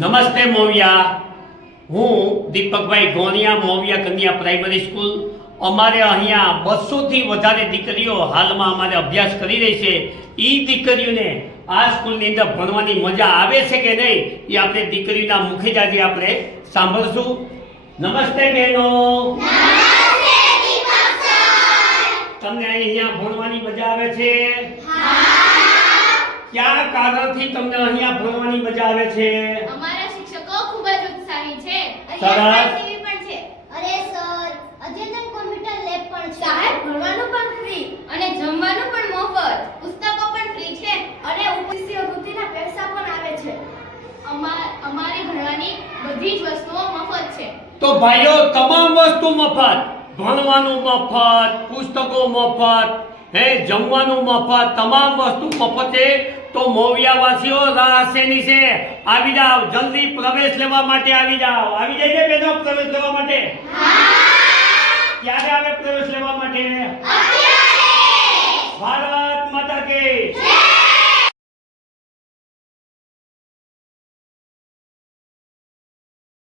નમસ્તે મોવિયા. હું દીપકભાઈ ગોનિયા મોવિયા કન્યા પ્રાઇમરી સ્કૂલ. અમારે અહીંયા બસોથી વધારે દીકરીઓ હાલમાં અમારે અભ્યાસ કરી રહી છે. એ દીકરીઓને આ સ્કૂલની અંદર ભણવાની મજા આવે છે કે નહીં એ આપણે દીકરીના મુખે જ આજે આપણે સાંભળશું. નમસ્તે બહેનો. તમને અહીંયા ભણવાની મજા આવે છે? કયા કારણથી તમને અહીંયા ભણવાની મજા આવે છે? અમારા શિક્ષકો ખૂબ જ ઉત્સાહી છે. સરસ. ટીવી પણ છે. અરે સર અદ્યતન કોમ્પ્યુટર લેબ પણ છે. સાહેબ ભણવાનું પણ ફ્રી અને જમવાનું પણ મફત. પુસ્તકો પણ ફ્રી છે અને ઉપરી વૃત્તિના પૈસા પણ આવે છે. અમા- અમારે ભણવાની બધી જ વસ્તુઓ મફત છે. તો ભાઈઓ તમામ વસ્તુ મફત. ભણવાનું મફત પુસ્તકો મફત. હે જમવાનું મફત તમામ વસ્તુ મફત. છે તો મોવિયાવાસીઓ રાહ શેની છે. આવી જાઓ જલ્દી પ્રવેશ લેવા માટે આવી જાઓ. આવી જાય ને બેનો પ્રવેશ લેવા માટે? ક્યારે આવે પ્રવેશ લેવા